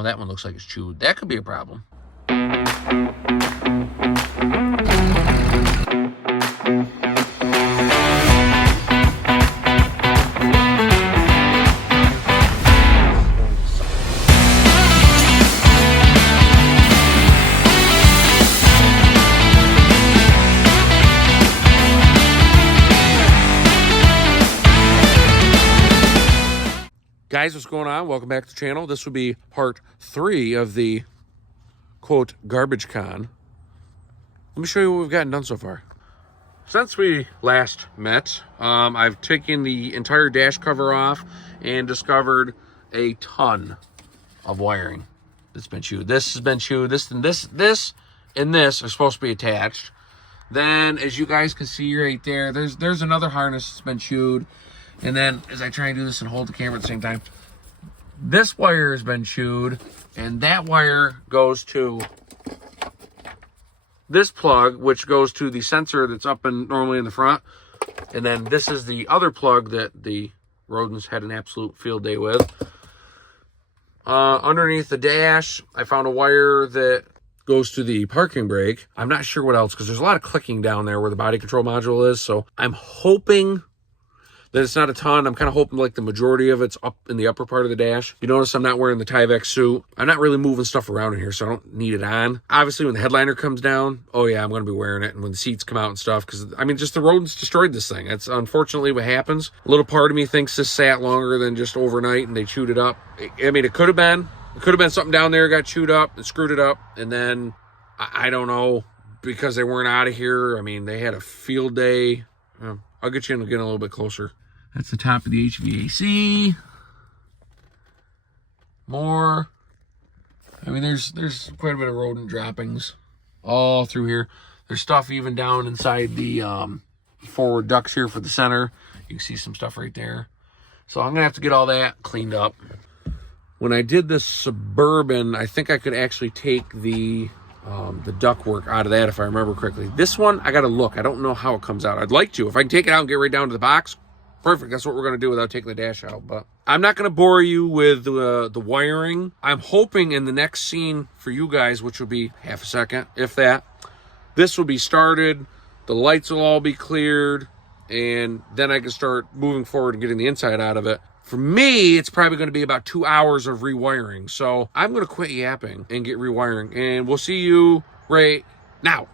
oh, that one looks like it's chewed. That could be a problem. Guys, what's going on? Welcome back to the channel. This will be part 3 of the, quote, garbage con. Let me show you what we've gotten done so far. Since we last met, I've taken the entire dash cover off and discovered a ton of wiring that's been chewed. This has been chewed. This and this are supposed to be attached. Then, as you guys can see right there, there's another harness that's been chewed. And then, as I try and do this and hold the camera at the same time, this wire has been chewed, and that wire goes to this plug, which goes to the sensor that's up and normally in the front. And then this is the other plug that the rodents had an absolute field day with. Underneath the dash, I found a wire that goes to the parking brake. I'm not sure what else, because there's a lot of clicking down there where the body control module is. So I'm hoping that it's not a ton. I'm kind of hoping like the majority of it's up in the upper part of the dash. You notice I'm not wearing the Tyvek suit. I'm not really moving stuff around in here, so I don't need it on. Obviously, when the headliner comes down, oh yeah, I'm going to be wearing it. And when the seats come out and stuff, because, I mean, just the rodents destroyed this thing. That's unfortunately what happens. A little part of me thinks this sat longer than just overnight and they chewed it up. I mean, it could have been something down there got chewed up and screwed it up. And then, I don't know, because they weren't out of here. I mean, they had a field day. I'll get you in again a little bit closer. That's the top of the HVAC. More. I mean, there's quite a bit of rodent droppings all through here. There's stuff even down inside the forward ducts here for the center. You can see some stuff right there. So I'm gonna have to get all that cleaned up. When I did this Suburban, I think I could actually take the ductwork out of that, if I remember correctly. This one, I gotta look. I don't know how it comes out. I'd like to. If I can take it out and get right down to the box, perfect. That's what we're going to do without taking the dash out. But I'm not going to bore you with the wiring. I'm hoping in the next scene for you guys, which will be half a second, if that, this will be started. The lights will all be cleared. And then I can start moving forward and getting the inside out of it. For me, it's probably going to be about 2 hours of rewiring. So I'm going to quit yapping and get rewiring. And we'll see you right now.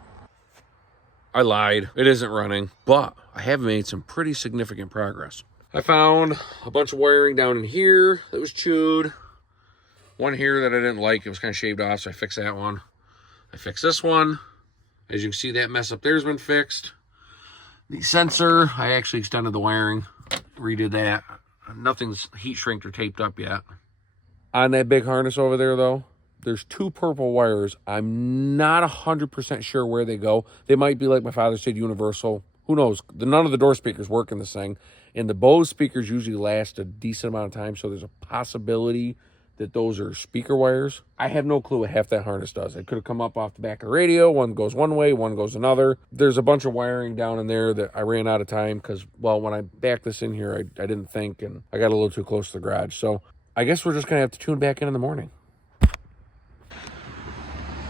I lied. It isn't running, but I have made some pretty significant progress. I found a bunch of wiring down in here that was chewed. One here that I didn't like. It was kind of shaved off, so I fixed that one. I fixed this one. As you can see, that mess up there's been fixed. The sensor, I actually extended the wiring, redid that. Nothing's heat shrinked or taped up yet. On that big harness over there, though, there's 2 purple wires. I'm not 100% sure where they go. They might be, like my father said, universal. Who knows? None of the door speakers work in this thing. And the Bose speakers usually last a decent amount of time, so there's a possibility that those are speaker wires. I have no clue what half that harness does. It could have come up off the back of the radio. One goes one way, one goes another. There's a bunch of wiring down in there that I ran out of time because, well, when I backed this in here, I didn't think, and I got a little too close to the garage. So I guess we're just going to have to tune back in the morning.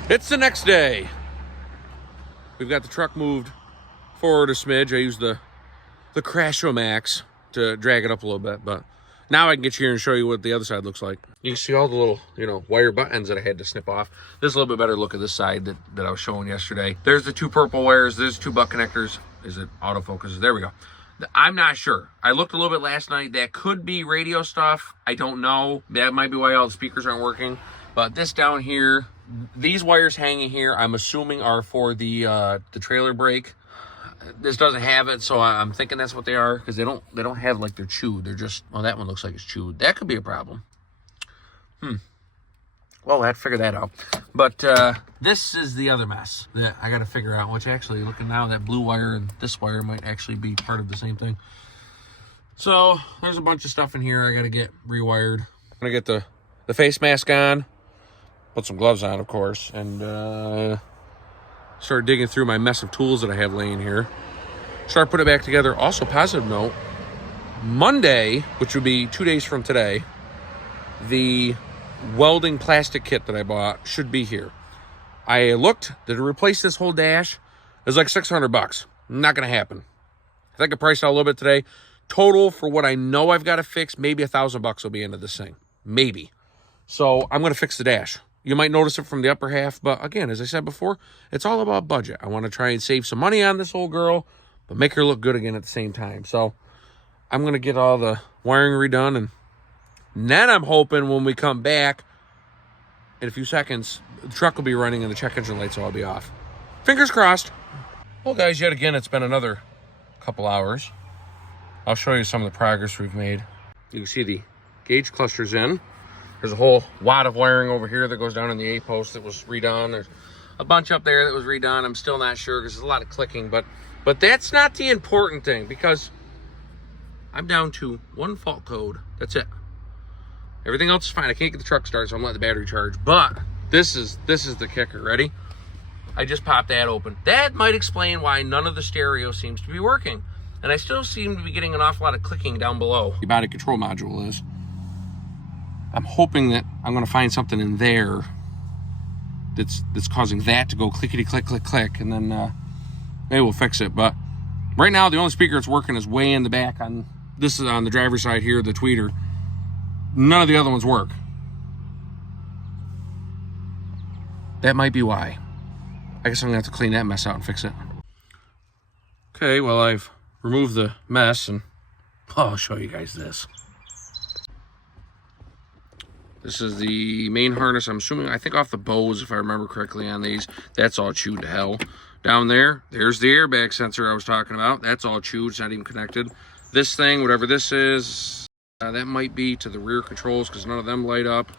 It's the next day. We've got the truck moved forward a smidge. I used the Crash-O-Max to drag it up a little bit, but now I can get you here and show you what the other side looks like. You can see all the little, wire buttons that I had to snip off. This is a little bit better look at this side that I was showing yesterday. There's the 2 purple wires. There's 2 butt connectors. Is it autofocus? There we go. I'm not sure. I looked a little bit last night. That could be radio stuff. I don't know. That might be why all the speakers aren't working. But this down here, these wires hanging here, I'm assuming are for the trailer brake. This doesn't have it, so I'm thinking that's what they are, because they don't have like they're chewed. They're just, oh, that one looks like it's chewed. That could be a problem. Well, I have to figure that out. But this is the other mess that I got to figure out, which actually, looking now, that blue wire and this wire might actually be part of the same thing. So there's a bunch of stuff in here I got to get rewired. I'm going to get the face mask on, put some gloves on, of course, and start digging through my mess of tools that I have laying here. Start putting it back together. Also, positive note, Monday, which would be 2 days from today, the welding plastic kit that I bought should be here. I looked, to replace this whole dash, it was like $600. Not gonna happen. I think I priced out a little bit today. Total for what I know I've got to fix, maybe $1,000 will be into this thing. Maybe. So I'm gonna fix the dash. You might notice it from the upper half, but again, as I said before, it's all about budget. I want to try and save some money on this old girl, but make her look good again at the same time. So I'm gonna get all the wiring redone, and then I'm hoping when we come back in a few seconds, the truck will be running and the check engine lights will all be off. Fingers crossed. Well, guys, yet again, it's been another couple hours. I'll show you some of the progress we've made. You can see the gauge clusters in. There's a whole wad of wiring over here that goes down in the A-post that was redone. There's a bunch up there that was redone. I'm still not sure because there's a lot of clicking, but that's not the important thing, because I'm down to one fault code. That's it. Everything else is fine. I can't get the truck started, so I'm letting the battery charge. But this is the kicker. Ready? I just popped that open. That might explain why none of the stereo seems to be working. And I still seem to be getting an awful lot of clicking down below. The body control module is. I'm hoping that I'm going to find something in there that's causing that to go clickety click click click, and then maybe we'll fix it. But right now, the only speaker that's working is way in the back. This is on the driver's side here, the tweeter. None of the other ones work. That might be why. I guess I'm gonna have to clean that mess out and fix it. Okay, well, I've removed the mess, and I'll show you guys this. This is the main harness. I'm assuming, I think off the bows, if I remember correctly on these. That's all chewed to hell. Down there's the airbag sensor I was talking about. That's all chewed, it's not even connected. This thing, whatever this is, that might be to the rear controls because none of them light up.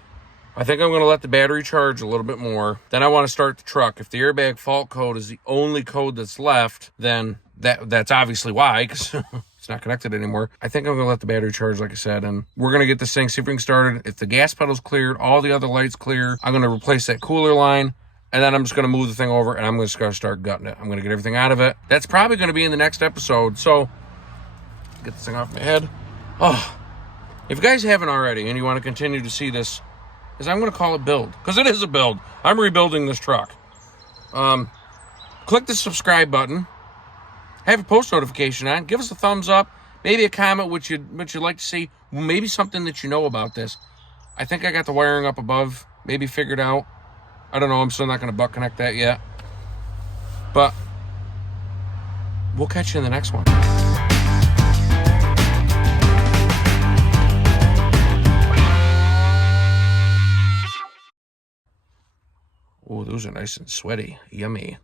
I think I'm gonna let the battery charge a little bit more. Then I wanna start the truck. If the airbag fault code is the only code that's left, then that's obviously why, because it's not connected anymore. I think I'm gonna let the battery charge, like I said, and we're gonna get this thing, see if we can start it. If the gas pedal's cleared, all the other lights clear, I'm gonna replace that cooler line, and then I'm just gonna move the thing over, and I'm just gonna start gutting it. I'm gonna get everything out of it. That's probably gonna be in the next episode, so get this thing off my head. Oh, if you guys haven't already and you wanna continue to see this, is I'm gonna call it build, because it is a build. I'm rebuilding this truck. Click the subscribe button. Have a post notification on. Give us a thumbs up. Maybe a comment what you'd like to see. Maybe something that you know about this. I think I got the wiring up above maybe figured out. I don't know. I'm still not going to butt connect that yet. But we'll catch you in the next one. Oh, those are nice and sweaty. Yummy.